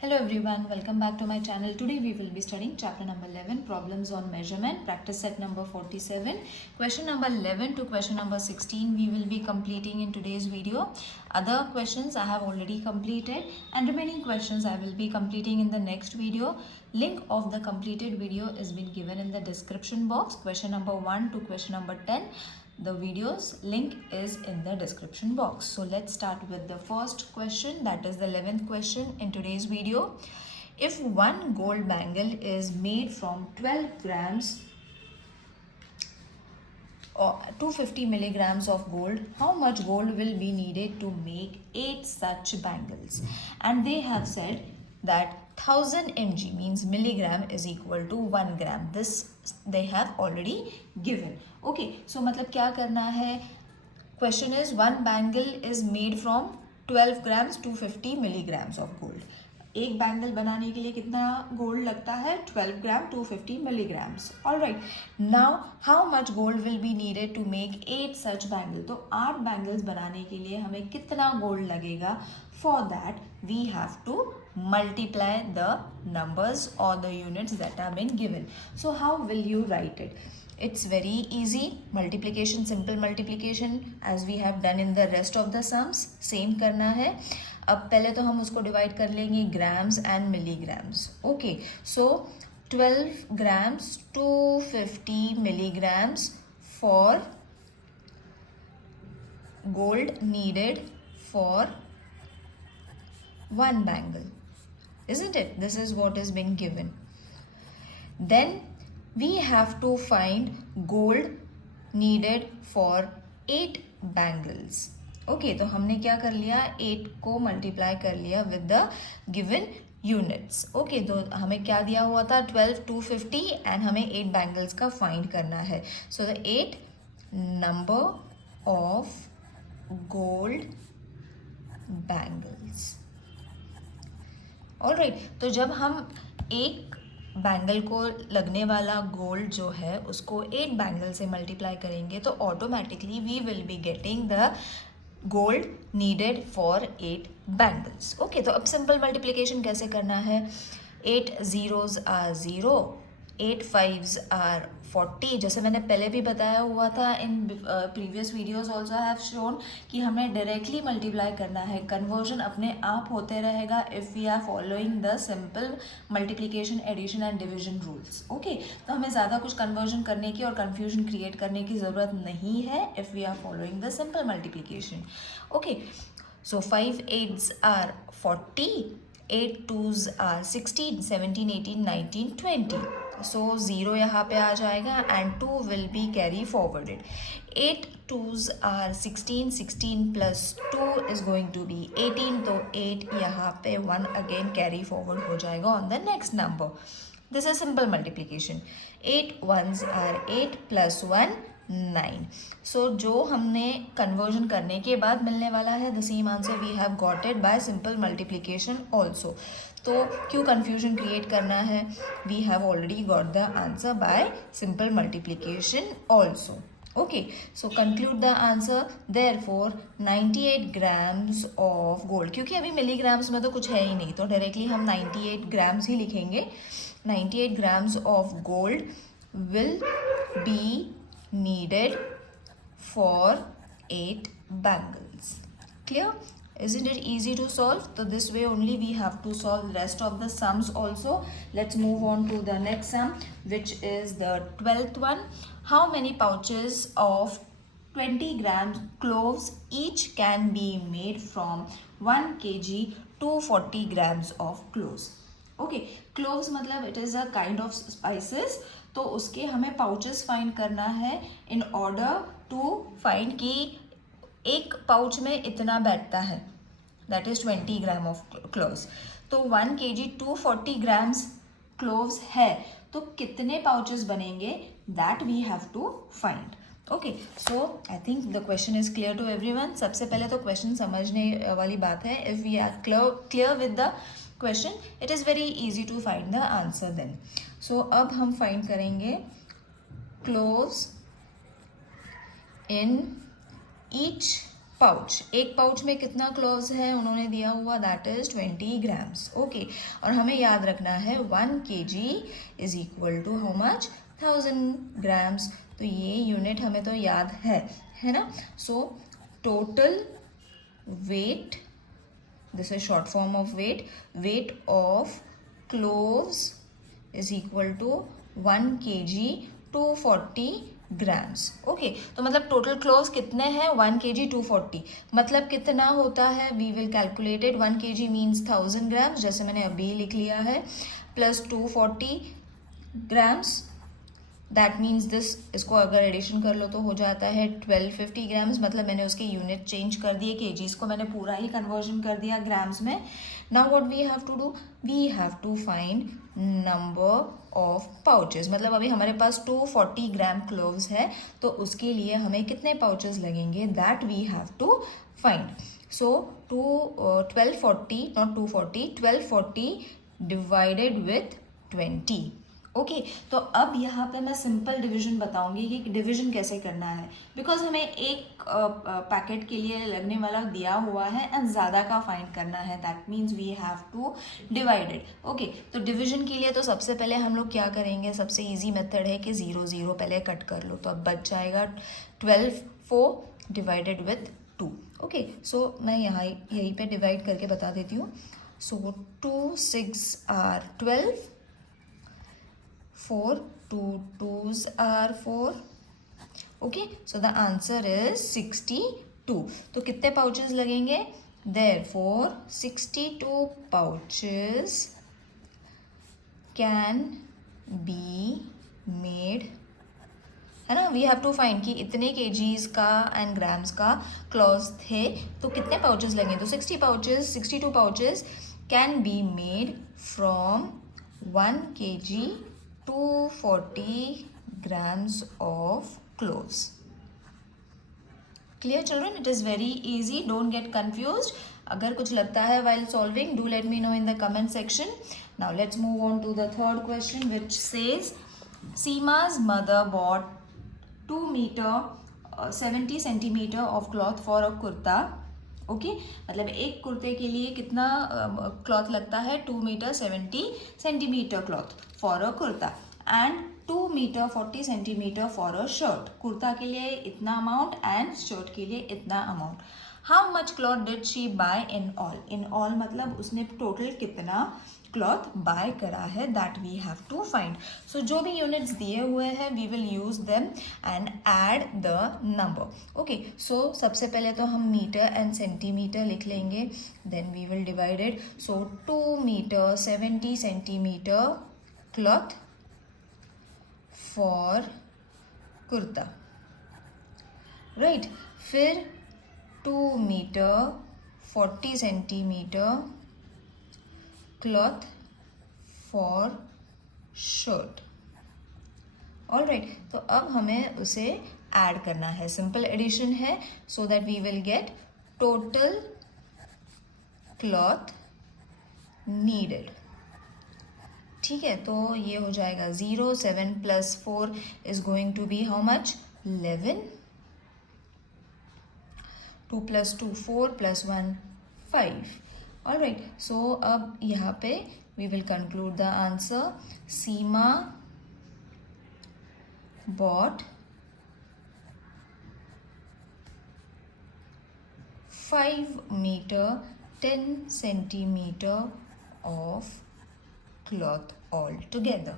Hello everyone, welcome back to my channel. Today we will be studying chapter number 11, problems on measurement, practice set number 47. Question number 11 to question number 16 we will be completing in today's video. Other questions I have already completed and remaining questions I will be completing in the next video. Link of the completed video is been given in the description box. Question number 1 to question number 10. The video's link is in the description box. So let's start with the first question, that is the 11th question in today's video. If one gold bangle is made from 12 grams or 250 milligrams of gold, how much gold will be needed to make 8 such bangles? And they have said that 1000 mg means milligram is equal to 1 gram. This they have already given. Okay, so मतलब क्या करना है? Question is one bangle is made from 12 grams 250 milligrams of gold. एक bangle बनाने के लिए कितना gold लगता है? 12 ग्राम 250 milligrams. All right. Now how much gold will be needed to make 8 such bangle? तो 8 bangles बनाने के लिए हमें कितना गोल्ड लगेगा? For that we have to multiply the numbers or the units that have been given. So how will you write it? It's very easy. Multiplication, simple multiplication as we have done in the rest of the sums. Same करना है. अब पहले तो हम उसको divide कर लेंगे grams and milligrams. Okay, so 12 grams 250 milligrams for gold needed for one bangle, isn't it? This is what is being given. Then we have to find gold needed for 8 bangles. Okay, तो हमने क्या कर लिया? 8 को multiply कर लिया with the given units. Okay, तो हमें क्या दिया हुआ था? 12 250 एंड हमें 8 बैंगल्स का फाइंड करना है. So the 8 number of gold bangles. Alright, तो जब हम एक बैंगल को लगने वाला गोल्ड जो है उसको 8 बैंगल से मल्टीप्लाई करेंगे तो automatically we will be getting the gold needed for 8 bangles. Okay, तो अब सिंपल मल्टीप्लिकेशन कैसे करना है? 8 zeros are 0, 8 5s are 40. जैसे मैंने पहले भी बताया हुआ था in previous videos also have shown कि हमें डायरेक्टली मल्टीप्लाई करना है. कन्वर्जन अपने आप होते रहेगा if we are following the simple multiplication, addition and division rules. Okay, तो हमें ज़्यादा कुछ कन्वर्जन करने की और कन्फ्यूजन क्रिएट करने की ज़रूरत नहीं है if we are following the simple multiplication. Okay, so 5 8s are 40, 8 2s are 16, 17 18 19 20. सो 0 यहाँ पे आ जाएगा and 2 will be carry forwarded. 8 2s are 16, 16 plus 2 is going to be 18. तो 8 यहाँ पे 1 अगेन कैरी फॉरवर्ड हो जाएगा on the next number. This is simple multiplication. 8 1s are 8 plus 1 9. So जो हमने कन्वर्जन करने के बाद मिलने वाला है the same answer we have got it by simple multiplication also. तो क्यों कन्फ्यूजन क्रिएट करना है? We have already got the answer by simple multiplication also. Okay, so conclude the answer. Therefore 98 grams of gold, क्योंकि अभी milligrams में तो कुछ है ही नहीं तो डायरेक्टली हम 98 grams ही लिखेंगे. 98 grams of gold will be needed for 8 bangles. Clear? Isn't it easy to solve? So this way only we have to solve rest of the sums also. Let's move on to the next sum, which is the 12th one. How many pouches of 20 grams cloves each can be made from 1 kg to 40 grams of cloves? Okay, cloves मतलब it is a kind of spices. तो उसके हमें pouches find करना है in order to find कि एक pouch में इतना बैठता है, that is 20 gram of cloves. तो 1 kg 240 grams क्लोव्स है तो कितने पाउचेस बनेंगे? That we have to find. Okay, so I think the question is clear to everyone. सबसे पहले तो क्वेश्चन समझने वाली बात है. If we are clear with the question it is very easy to find the answer then. So अब हम find करेंगे क्लोव्स इन ईच पाउच, एक पाउच में कितना क्लोव्स है उन्होंने दिया हुआ, दैट इज 20 ग्राम्स. ओके, और हमें याद रखना है 1 kg is equal to how much, 1000 grams. तो ये यूनिट हमें तो याद है ना. So total weight, this is short form of weight of cloves is equal to 1 kg 240 grams. Okay, तो मतलब टोटल क्लोव्स कितने हैं, 1 kg 240. मतलब कितना होता है, we will calculated. 1 kg means 1000 grams, जैसे मैंने अभी लिख लिया है, plus 240 grams, that means this. इसको अगर एडिशन कर लो तो हो जाता है 1250 ग्राम्स. मतलब मैंने उसके यूनिट चेंज कर दिए, केजीज को मैंने पूरा ही कन्वर्जन कर दिया ग्राम्स में. Now what we have to do, we have to find number of pouches. मतलब अभी हमारे पास 240 ग्राम क्लोव्स है, तो उसके लिए हमें कितने पाउचेस लगेंगे, that we have to find. So 1240 not 240, 1240 divided with 20. Okay, तो अब यहाँ पे मैं सिंपल डिवीजन बताऊंगी कि डिवीजन कैसे करना है, बिकॉज हमें एक पैकेट के लिए लगने वाला दिया हुआ है एंड ज़्यादा का फाइंड करना है, that means we have to divided. Okay, तो डिवीजन के लिए तो सबसे पहले हम लोग क्या करेंगे, सबसे इजी मेथड है कि 0 0 पहले कट कर लो, तो अब बच जाएगा 12 4 डिवाइडेड विथ 2. ओके, सो मैं यहाँ यहीं पे डिवाइड करके बता देती हूँ. So 2 6 are 12, 4 2 2s are 4. Okay, so the answer is 62. तो कितने पाउचेस लगेंगे, therefore 62 pouches can be made, है ना. वी हैव टू फाइंड कि इतने केजीज का एंड ग्राम्स का क्लॉथ थे, तो कितने पाउचेस लगे, तो 60 pouches, 62 pouches can be made from 1 kg 240 grams of cloves. Clear children? It is very easy. Don't get confused. अगर कुछ लगता है while solving, do let me know in the comment section. Now let's move on to the third question, which says Seema's mother bought 2 meter 70 centimeter of cloth for a kurta. Okay, मतलब एक कुर्ते के लिए कितना cloth लगता है, 2 metre 70 centimetre cloth for a kurta and 2 metre 40 centimetre for a shirt. Kurta के लिए इतना अमाउंट एंड शर्ट के लिए इतना amount. How much cloth did she buy in all, in all मतलब उसने टोटल कितना क्लॉथ बाय करा है, that we have to find. So जो भी यूनिट्स दिए हुए हैं we will use them and add the number. Okay, सो सबसे पहले तो हम मीटर एंड सेंटीमीटर लिख लेंगे, then we will divided. So 2 metre 70 centimetre cloth for kurta, right. फिर 2 metre 40 centimetre cloth for shirt. All right, तो अब हमें उसे ऐड करना है, सिंपल एडिशन है, so that we will get total cloth needed. ठीक है, तो ये हो जाएगा 0 7 + 4 is going to be how much, 11. 2 + 2 4 + 1 5. All right, so अब यहाँ पे we will conclude the answer. Seema bought 5 meter 10 centimeter of cloth all together.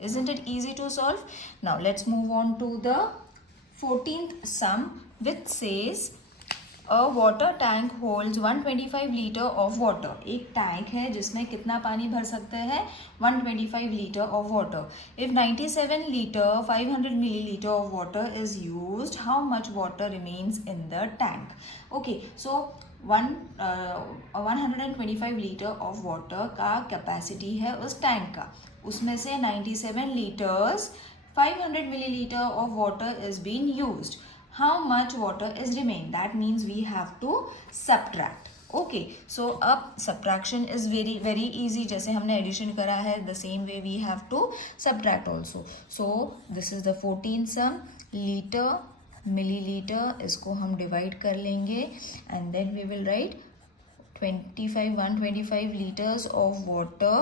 Isn't it easy to solve? Now let's move on to the 14th sum, which says a water tank holds 125 liter of water. एक tank है जिसमें कितना पानी भर सकते हैं, 125 liter of water. If 97 liter 500 milliliter of water is used, how much water remains in the tank? Okay, so 125 litre of water का capacity है उस टैंक का, उसमें से 97 litres 500 millilitre of water is been used. How much water is remain, that means we have to subtract. Okay, so अब subtraction is very very easy, जैसे हमने addition करा है the same way we have to subtract also. So this is the 14th sum, litre millilitre, इसको हम divide कर लेंगे and then we will write 125 liters of water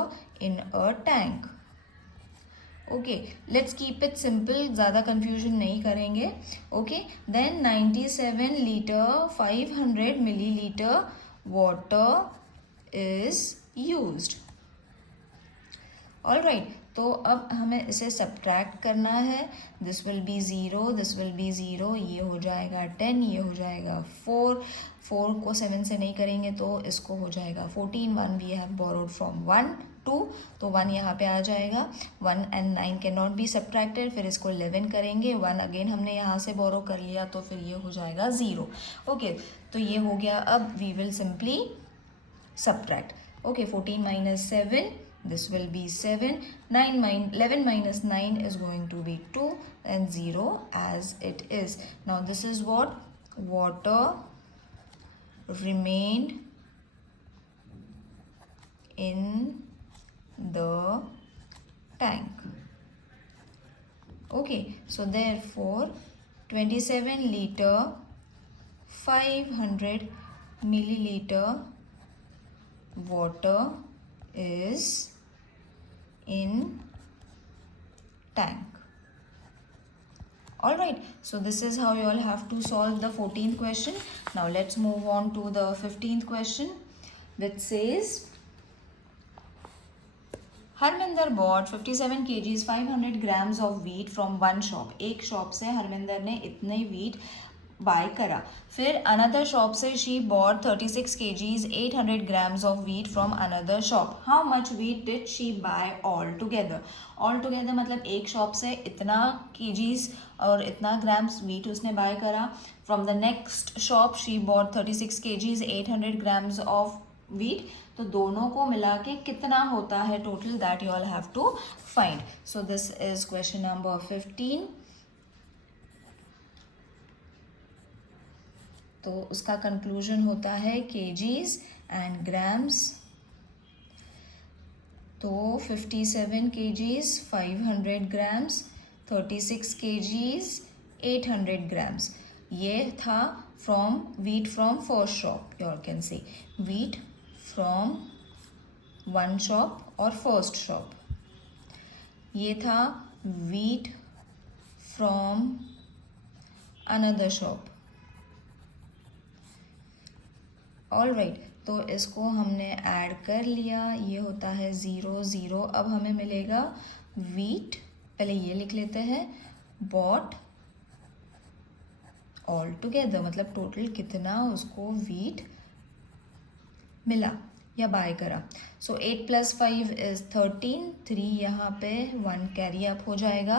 in a tank. Okay, let's keep it simple, ज़्यादा confusion नहीं करेंगे. Okay, then 97 litre 500 millilitre water is used. All right, तो अब हमें इसे सब्ट्रैक्ट करना है. This will be zero, this will be zero, ये हो जाएगा 10, ये हो जाएगा 4. 4 को 7 से नहीं करेंगे तो इसको हो जाएगा 14. 1 वी हैव बोरोड फ्रॉम 1 2, तो 1 यहाँ पे आ जाएगा. 1 and 9 can not be subtracted. फिर इसको 11 करेंगे. 1 अगेन हमने यहाँ से बोरो कर लिया तो फिर ये हो जाएगा 0. ओके, तो ये हो गया. अब we will simply subtract. Okay, 14 minus 7, this will be 7. 11 minus 9 is going to be 2 and 0 as it is. Now this is what water remained in the tank. Okay, so therefore 27 liter 500 milliliter water is in tank. All right, so this is how you all have to solve the 14th question. Now let's move on to the 15th question, that says Harminder bought 57 kgs 500 grams of wheat from one shop. एक shop से हरमिंदर ने इतने wheat bye करा. फिर another shop से she bought 36 kgs 800 grams of wheat from another shop. How much wheat did she buy all together? All together मतलब एक shop से इतना kgs और इतना ग्राम्स wheat उसने बाय करा. From the next shop she bought 36 kgs 800 grams of wheat. तो दोनों को मिला के कितना होता है total, that you all have to find. So this is question number 15. तो उसका कंक्लूजन होता है kgs एंड ग्राम्स. तो 57 kgs 500 grams, 36 kgs 800 grams. ये था from wheat from first shop. You all can say wheat from one shop और first shop. ये था wheat from another shop. All right, तो इसको हमने ऐड कर लिया. ये होता है 0 0. अब हमें मिलेगा wheat, पहले ये लिख लेते हैं, बॉट ऑल टुगेदर, मतलब टोटल कितना उसको wheat मिला या बाय करा. सो 8 + 5 इज 13. 3 यहाँ पे 1 कैरी अप हो जाएगा.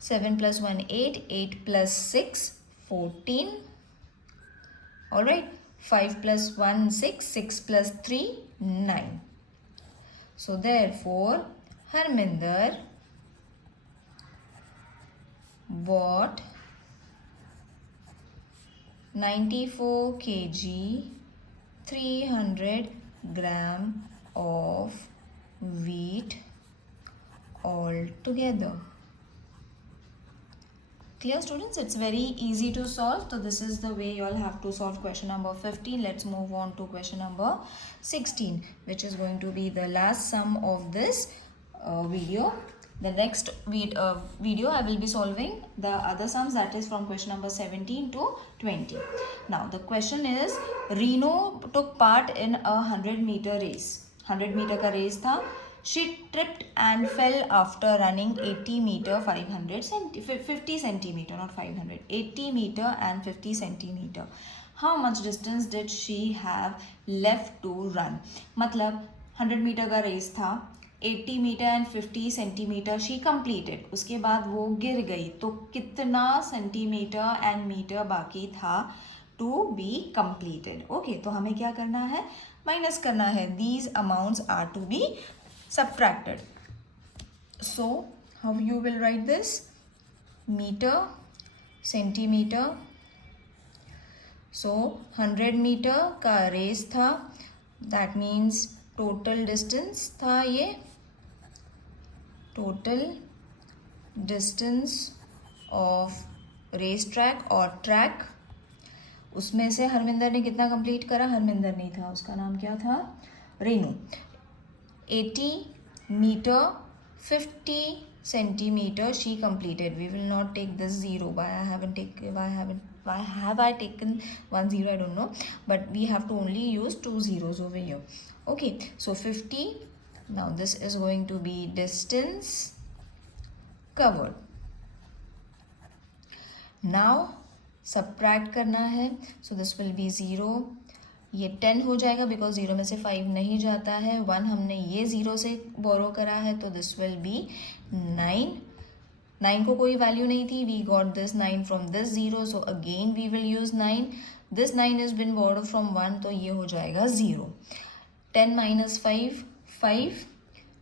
7 + 1 8, 8 + 6 14. All right, 5 + 1 6, 6 + 3 9. So therefore Harminder bought 94 kg 300 gram of wheat altogether. Clear students? It's very easy to solve. So this is the way you all have to solve question number 15. Let's move on to question number 16, which is going to be the last sum of this video. The next video I will be solving the other sums, that is from question number 17 to 20. Now the question is, Reno took part in a 100-meter race. 100-meter का race था. She tripped and fell after running 80 meter 50 centimeter, not 500, 80 meter and 50 centimeter. How much distance did she have left to run? मतलब 100 meter का race था, 80 meter and 50 centimeter she completed. उसके बाद वो गिर गई, तो कितना सेंटीमीटर एंड मीटर बाकी था to be completed? Okay, तो हमें क्या करना है, माइनस करना है. These amounts are to be subtracted. So how you will write this? Meter, centimeter. So 100 meter का रेस था, that means total distance था ये. Total distance of race track और ट्रैक, उसमें से हरमिंदर ने कितना कंप्लीट करा? हरमिंदर नहीं था, उसका नाम क्या था? Renu. 80 metre 50 centimeter she completed. We will not take this 0. Why have I taken 1 0? I don't know, but we have to only use 2 zeros over here. Okay, so 50. Now this is going to be distance covered. Now subtract करना है, so this will be 0. ये 10 हो जाएगा because 0 में से 5 नहीं जाता है. 1 हमने ये 0 से बोरो करा है, तो दिस विल बी 9. 9 को कोई वैल्यू नहीं थी, we got this 9 from this 0, so again we will use 9. This 9 is been borrow from 1, तो ये हो जाएगा 0. 10 minus 5 5,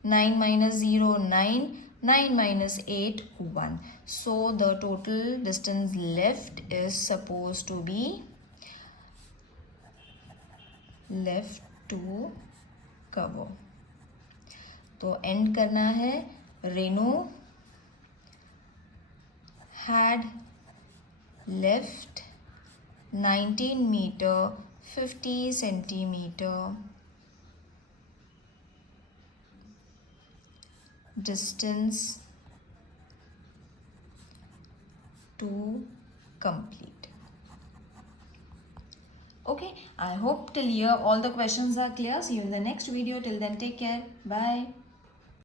9 minus 0 9, 9 minus 8 1. So the total distance left is supposed to be left to cover. तो end करना है. Renu had left 19 meter 50 centimeter distance to complete. Okay, I hope till here all the questions are clear. See you in the next video. Till then, take care. Bye.